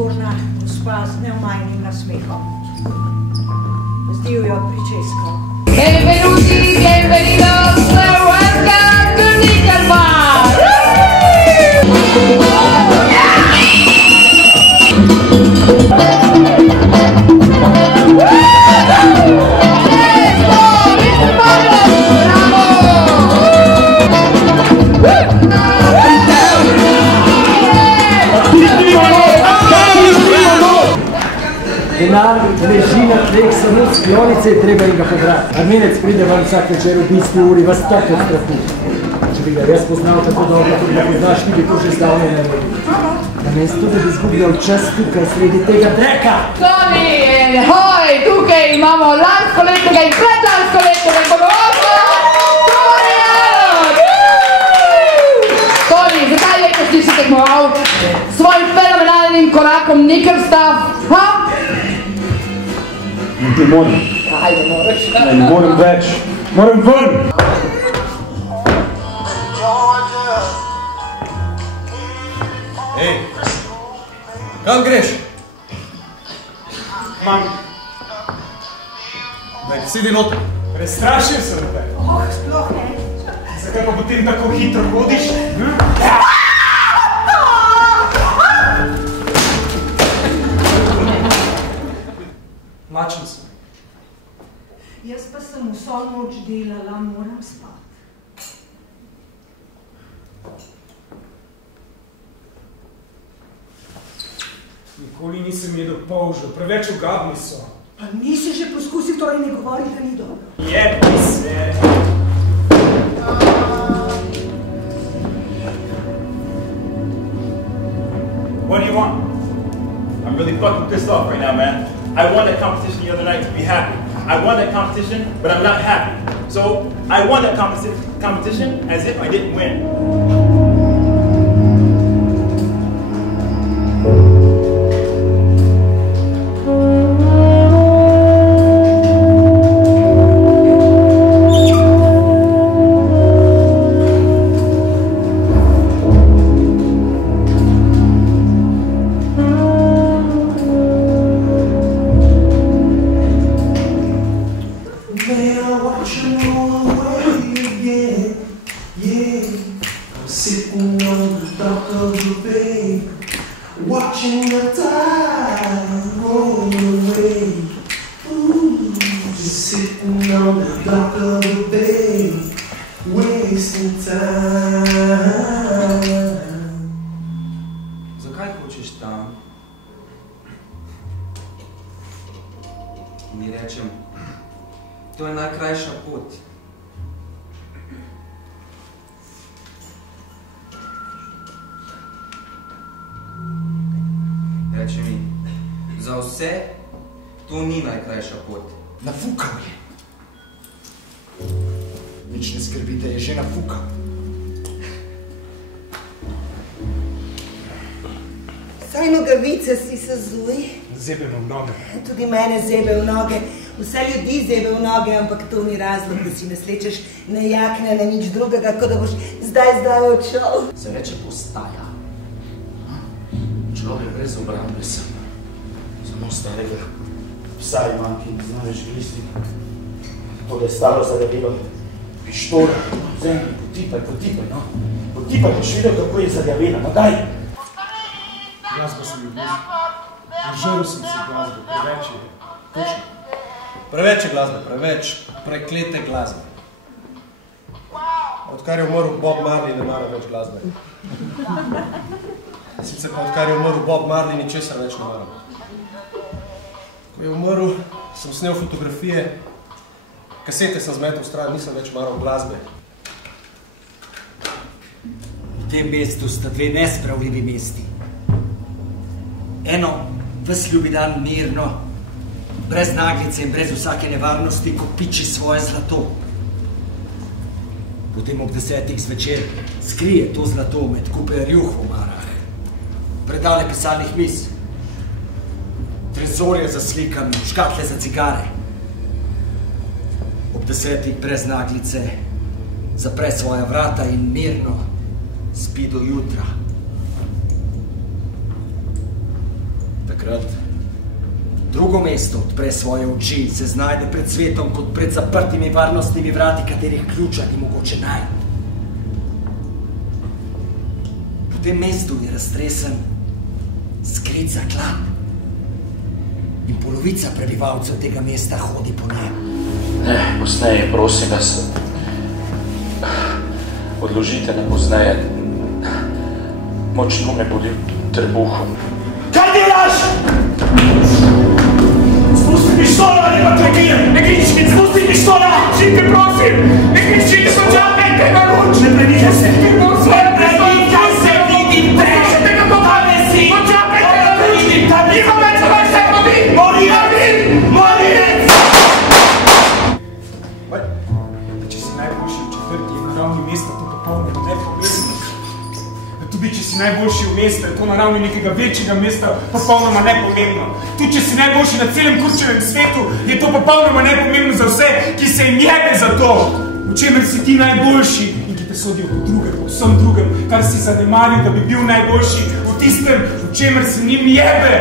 zgornja gospa z neomajnim nasmehom. Z divjo pričesko. Benvenuti, bienvenidos, welcome to Nickelback! Denar leži na tleh, samo sklonice je treba in ga pobrati. Armenec pride vam vsak večer v bisti uri, vas tako od strahu. Če bi ga jaz poznal tako dobro, kot ga poznaš, ti bi to že zdavne naredil. Namesto, da bi zgubljal čas tukaj sredi tega dreka. Toni, hoj, tukaj imamo lanskoletnega in predlanskoletnega ponovno! Toni Allen! Toni, zakaj letos nisi tekmoval s svojim fenomenalnim korakom Nickelback? Ha? Ne morem. Kaj ne moreš? Ne morem več. Moram ven! Ej, kam greš? Mami. Daj, sedi noter. Prestrašil sem te. Sploh ne. Zakaj pa potem tako hitro hodiš? Lačen sem. Jaz pa sem vso noč delala, moram spati. Nikoli nisem jedel polžev, preveč ugadni so. Pa nisi že poskusil, torej ne govori, da ni dobro. Jebi se. What do you want? I'm really fucking pissed off right now, man. I won that competition the other night to be happy. I won that competition, but I'm not happy. So I won that competition as if I didn't win. Sitting on the dock of the bay, watching the tide roll away. Ooh, just sitting on the dock of the bay, wasting time. Zakaj hočeš tam? Mi rečem, to je najkrajša pot. Reče mi, za vse to ni najkrajša pot. Nafukal je. Nič ne skrbite, je že nafukal. Saj nogavice si se zuj. Zebe me v noge. Tudi mene zebe v noge. Vse ljudi zebe v noge, ampak to ni razlog, da si ne slečeš ne jakne, ne nič drugega, kot da boš zdaj odšel. Se reče postaja. Človek brez obrambe sem. Samo starega psa imam, ki ne zna več gristi. To je staro zarjavilo. Pištola, vzemi, potipaj, no. Potipaj, boš videl, kako je zarjavila, no daj! Glasba sem ljubil. Žrl sem si glasbe, preveč je. Točno. Preveč je glasbe, preveč preklete glasbe. Odkar je umrl Bob Marley, ne mara več glasbe. Sicer pa odkar je umrl Bob Marley, ničesar več ne maram. Ko je umrl, sem snel fotografije, kasete sem zmetel v stran, nisem več maral glasbe. V tem mestu sta dve nespravljivi mesti. Eno, ves ljubi dan mirno, brez naglice in brez vsake nevarnosti, ko piči svoje zlato. Potem ob 10. zvečer skrije to zlato med kupe rjuh v marah, predale pisalnih miz, trezorje za slikami, škatle za cigare. Ob 10. brez naglice zapre svoja vrata in mirno spi do jutra. takrat drugo mesto odpre svoje oči in se znajde pred svetom kot pred zaprtimi varnostnimi vrati, katerih ključa ni mogoče najti. V tem mestu je raztresen skrit zaklad in polovica prebivalcev tega mesta hodi po njem. Ne, pozneje, prosim vas, odložite na pozneje. Močno me boli v trebuhu. Kaj delaš? Spusti pištolo, ne pa preklijem! Ne krički, spusti pištola! Žite, prosim! Ne krički, počakaj, tega ruč! Ne premikaj se! Ne premikaj se, vidim te! Poslušajte, kako kame si! Počakaj, tega ruč! Nima več za vaš sepovi! Morirec! Če si najboljši v četrti, je na ravni mesta to popolnoma nepomembno. Tudi če si najboljši v mestu, je to na ravni nekega večjega mesta popolnoma nepomembno. Tudi če si najboljši na celem kurčevem svetu, je to popolnoma nepomembno za vse, ki se jim jebe za to. V čemer si ti najboljši in ki te sodijo po drugem, po vsem drugem, kar si zanemaril, da bi bil najboljši v tistem, v čemer se njim jebe.